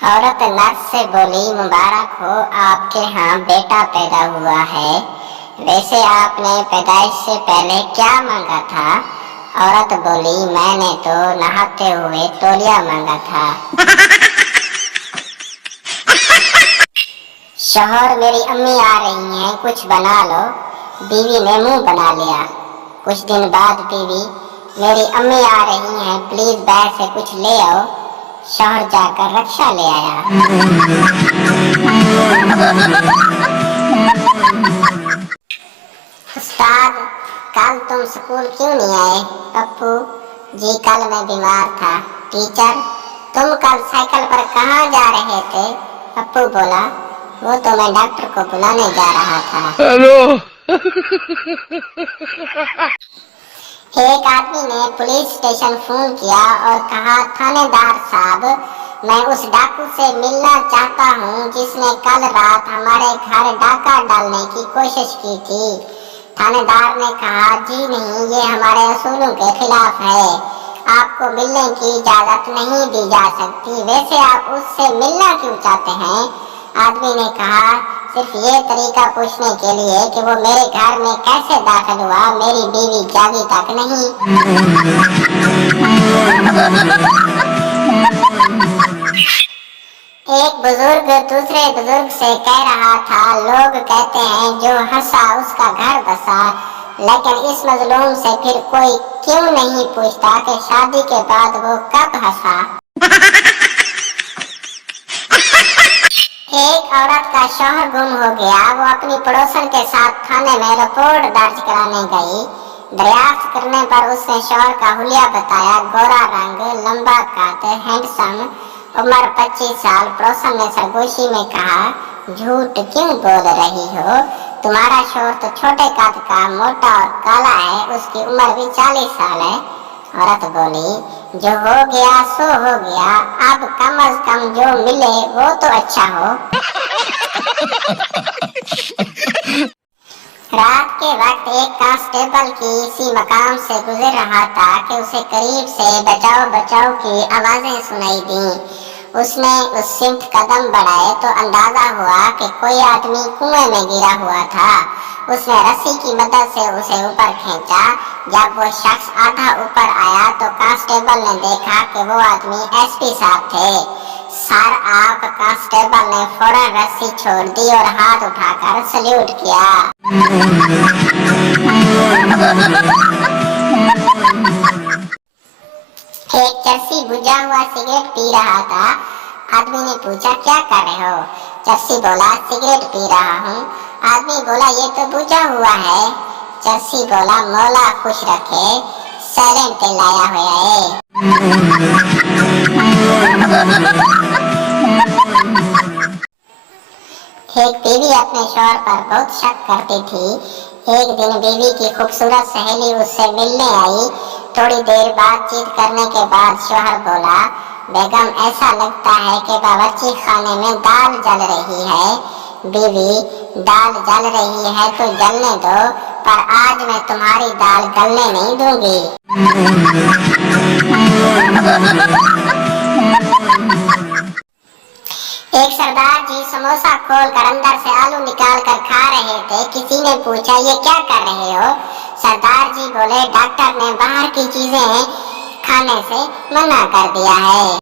औरत नर्स से बोली, मुबारक हो, आपके यहाँ बेटा पैदा हुआ है। वैसे आपने पैदाइश से पहले क्या मांगा था? औरत बोली, मैंने तो नहाते हुए तौलिया मांगा था। शौहर, मेरी अम्मी आ रही हैं, कुछ बना लो। बीवी ने मुंह बना लिया। कुछ दिन बाद बीवी, मेरी अम्मी आ रही हैं, प्लीज बैग से कुछ ले आओ। शौहर जाकर रक्षा ले आया। उस्ताद, कल तुम स्कूल क्यों नहीं आए? पप्पू, जी कल मैं बीमार था। टीचर, तुम कल साइकिल पर कहाँ जा रहे थे? पप्पू बोला, वो तो मैं डॉक्टर को बुलाने जा रहा था। हेलो। एक आदमी ने पुलिस स्टेशन फोन किया और कहा, थानेदार साहब, मैं उस डाकू से मिलना चाहता हूँ जिसने कल रात हमारे घर डाका डालने की कोशिश की थी। थानेदार ने कहा, जी नहीं, ये हमारे असूलों के खिलाफ है, आपको मिलने की इजाजत नहीं दी जा सकती। वैसे आप उससे मिलना क्यों चाहते हैं? आदमी ने कहा, सिर्फ ये तरीका पूछने के लिए कि वो मेरे घर में कैसे दाखिल हुआ, मेरी बीवी जागी तक नहीं। एक बुजुर्ग दूसरे बुजुर्ग से कह रहा था, लोग कहते हैं जो हंसा उसका घर बसा, लेकिन इस मजलूम से फिर कोई क्यों नहीं पूछता कि शादी के बाद वो कब हंसा। एक औरत का शौहर गुम हो गया। वो अपनी पड़ोसन के साथ थाने में रिपोर्ट दर्ज कराने गई। दरियाफ्त करने पर उसने शौहर का हुलिया बताया, गोरा रंग, लंबा कद, हैंडसम, उम्र 25 साल। पड़ोसन ने सरगोशी में कहा, झूठ क्यों बोल रही हो? तुम्हारा शौहर तो छोटे कद का, मोटा और काला है, उसकी उम्र भी 40 साल है। औरत बोली, जो हो गया सो हो गया, अब कम से कम जो मिले वो तो अच्छा हो। रात के वक्त एक कांस्टेबल की इसी मकाम से गुजर रहा था कि उसे करीब से बचाओ बचाओ की आवाजें सुनाई दी। उसने उस सिमत कदम बढ़ाए तो अंदाजा हुआ कि कोई आदमी कुएं में गिरा हुआ था। उसने रस्सी की मदद से उसे ऊपर खींचा। जब वो शख्स आधा ऊपर आया तो कांस्टेबल ने देखा कि वो आदमी एसपी साहब थे। सर आप, कांस्टेबल ने फौरन रस्सी छोड़ दी और हाथ उठाकर सल्यूट किया। एक चर्सी बुझा हुआ सिगरेट पी रहा था। आदमी ने पूछा, क्या कर रहे हो? चर्सी बोला, सिगरेट पी रहा हूँ। आदमी बोला, ये तो बुझा हुआ है। चर्सी बोला, मौला खुश रखे, साइलेंट पे लाया हुआ है। एक बीवी अपने शौहर पर बहुत शक करती थी। एक दिन बीवी की खूबसूरत सहेली उससे मिलने आई। थोड़ी देर बातचीत करने के बाद शौहर बोला, बेगम, ऐसा लगता है कि बावर्ची खाने में दाल जल रही है। बीवी, दाल जल रही है तो जलने दो, पर आज मैं तुम्हारी दाल गलने नहीं दूंगी। एक सरदार जी समोसा खोलकर अंदर से आलू निकाल कर खा रहे थे। किसी ने पूछा, ये क्या कर रहे हो? सरदार जी बोले, डॉक्टर ने बाहर की चीजें खाने से मना कर दिया है।